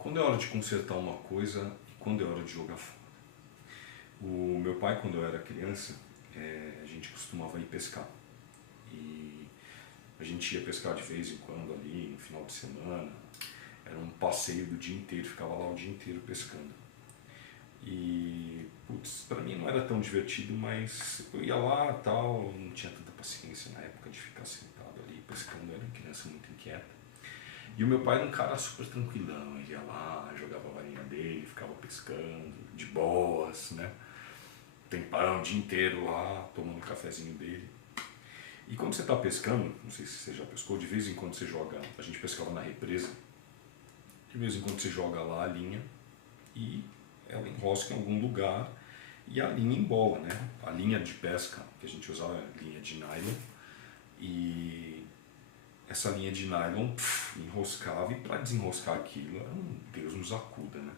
Quando é hora de consertar uma coisa e quando é hora de jogar fora. O meu pai, quando eu era criança, a gente costumava ir pescar. E a gente ia pescar de vez em quando ali, no final de semana. Era um passeio do dia inteiro, ficava lá o dia inteiro pescando. E, putz, pra mim não era tão divertido, mas eu ia lá e tal, não tinha tanta paciência na época de ficar sentado ali pescando, eu era uma criança muito inquieta. E o meu pai era um cara super tranquilão, ele ia lá, jogava a varinha dele, ficava pescando, de boas, né? Tempão o dia inteiro lá, tomando o cafezinho dele. E quando você está pescando, não sei se você já pescou, de vez em quando você joga, a gente pescava na represa, de vez em quando você joga lá a linha e ela enrosca em algum lugar e a linha embola, né? A linha de pesca que a gente usava é linha de nylon e essa linha de nylon enroscava e para desenroscar aquilo era um Deus nos acuda, né?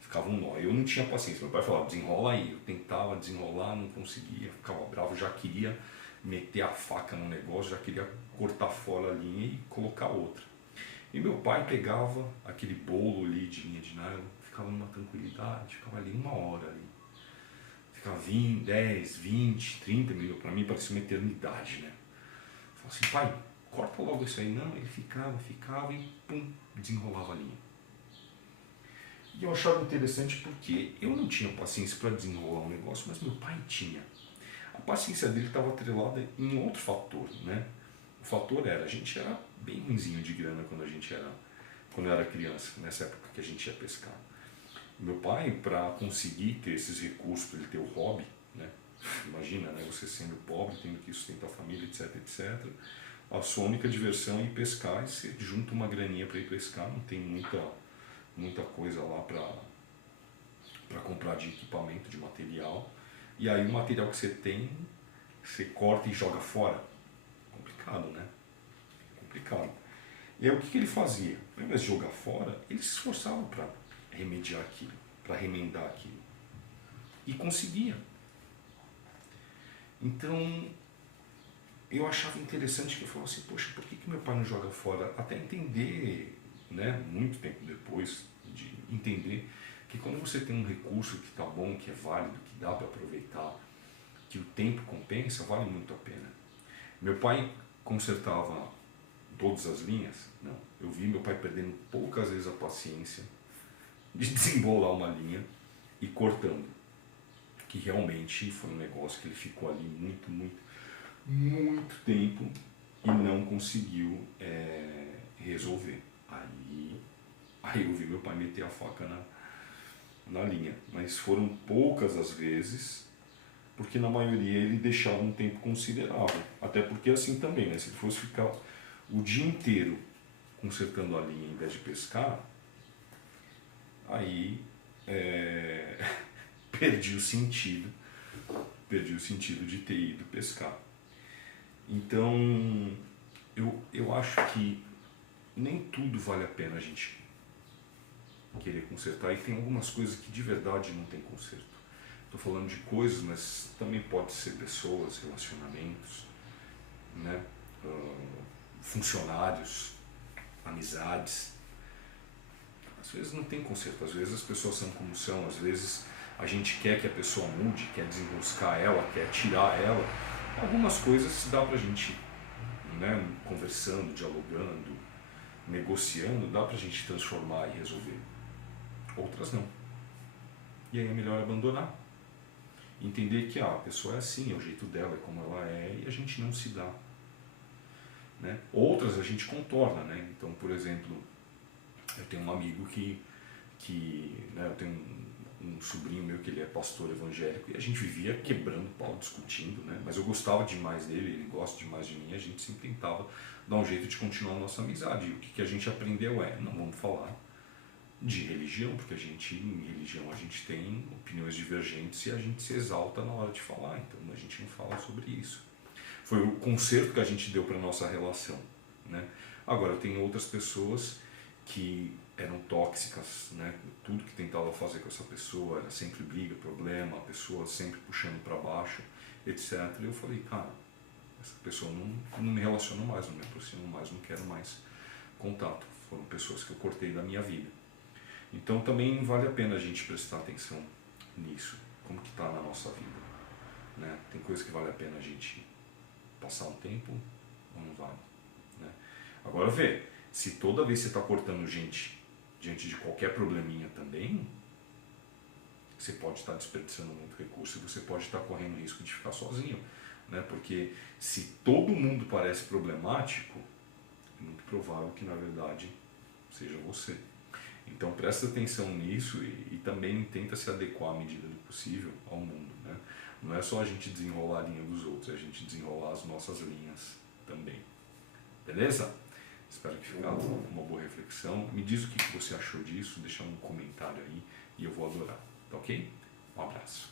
Ficava um nó. Eu não tinha paciência. Meu pai falava, desenrola aí. Eu tentava desenrolar, não conseguia, ficava bravo, já queria meter a faca no negócio, já queria cortar fora a linha e colocar outra. E meu pai pegava aquele bolo ali de linha de nylon, ficava numa tranquilidade, ficava ali uma hora ali. Ficava 20, 10, 20, 30 minutos, pra mim parecia uma eternidade, né? Eu falava assim, pai, corta logo isso aí. Não, ele ficava e pum, desenrolava a linha. E eu achava interessante porque eu não tinha paciência para desenrolar um negócio, mas meu pai tinha. A paciência dele estava atrelada em outro fator, né? O fator era, a gente era bem ruinzinho de grana quando eu era criança, nessa época que a gente ia pescar. Meu pai, para conseguir ter esses recursos, para ele ter o hobby, né? Imagina, né? Você sendo pobre, tendo que sustentar a família, etc, etc. A sua única diversão é ir pescar e você junta uma graninha para ir pescar, não tem muita coisa lá para comprar de equipamento, de material. E aí o material que você tem, você corta e joga fora. Complicado, né? Complicado. E aí o que ele fazia? Ao invés de jogar fora, ele se esforçava para remediar aquilo, para remendar aquilo. E conseguia. Então, eu achava interessante que eu falava assim, poxa, por que meu pai não joga fora? Até entender, né, muito tempo depois, de entender que quando você tem um recurso que está bom, que é válido, que dá para aproveitar, que o tempo compensa, vale muito a pena. Meu pai consertava todas as linhas? Não. Eu vi meu pai perdendo poucas vezes a paciência de desembolar uma linha e cortando. Que realmente foi um negócio que ele ficou ali muito tempo e não conseguiu resolver. Aí eu vi meu pai meter a faca na linha, mas foram poucas as vezes, porque na maioria ele deixava um tempo considerável, até porque assim também, né? Se ele fosse ficar o dia inteiro consertando a linha em vez de pescar, aí perdi o sentido de ter ido pescar. Então eu acho que nem tudo vale a pena a gente querer consertar, e tem algumas coisas que de verdade não tem conserto. Estou falando de coisas, mas também pode ser pessoas, relacionamentos, né? Funcionários, amizades. Às vezes não tem conserto, às vezes as pessoas são como são, às vezes a gente quer que a pessoa mude, quer desenroscar ela, quer tirar ela. Algumas coisas dá pra gente, né, conversando, dialogando, negociando, dá pra gente transformar e resolver. Outras não. E aí é melhor abandonar. Entender que a pessoa é assim, é o jeito dela, é como ela é, e a gente não se dá. Né? Outras a gente contorna, né? Então, por exemplo, eu tenho um amigo né, eu tenho um sobrinho meu que ele é pastor evangélico e a gente vivia quebrando pau, discutindo, né? Mas eu gostava demais dele, ele gosta demais de mim, a gente sempre tentava dar um jeito de continuar a nossa amizade. E o que a gente aprendeu não vamos falar de religião, porque em religião a gente tem opiniões divergentes e a gente se exalta na hora de falar, então a gente não fala sobre isso. Foi o conserto que a gente deu para a nossa relação, né? Agora, tem outras pessoas que eram tóxicas, né? Tudo que tentava fazer com essa pessoa era sempre briga, problema, a pessoa sempre puxando para baixo, etc. E eu falei, cara, essa pessoa não me relaciono mais, não me aproximo mais, não quero mais contato. Foram pessoas que eu cortei da minha vida. Então também vale a pena a gente prestar atenção nisso, como que está na nossa vida, né? Tem coisa que vale a pena a gente passar um tempo ou não vale, né? Agora vê, se toda vez você está cortando gente diante de qualquer probleminha também, você pode estar desperdiçando muito recurso e você pode estar correndo risco de ficar sozinho, né? Porque se todo mundo parece problemático, é muito provável que na verdade seja você. Então presta atenção nisso e também tenta se adequar à medida do possível ao mundo, né? Não é só a gente desenrolar a linha dos outros, é a gente desenrolar as nossas linhas também. Beleza? Espero que fique uma boa reflexão. Me diz o que você achou disso, deixa um comentário aí e eu vou adorar. Tá ok? Um abraço.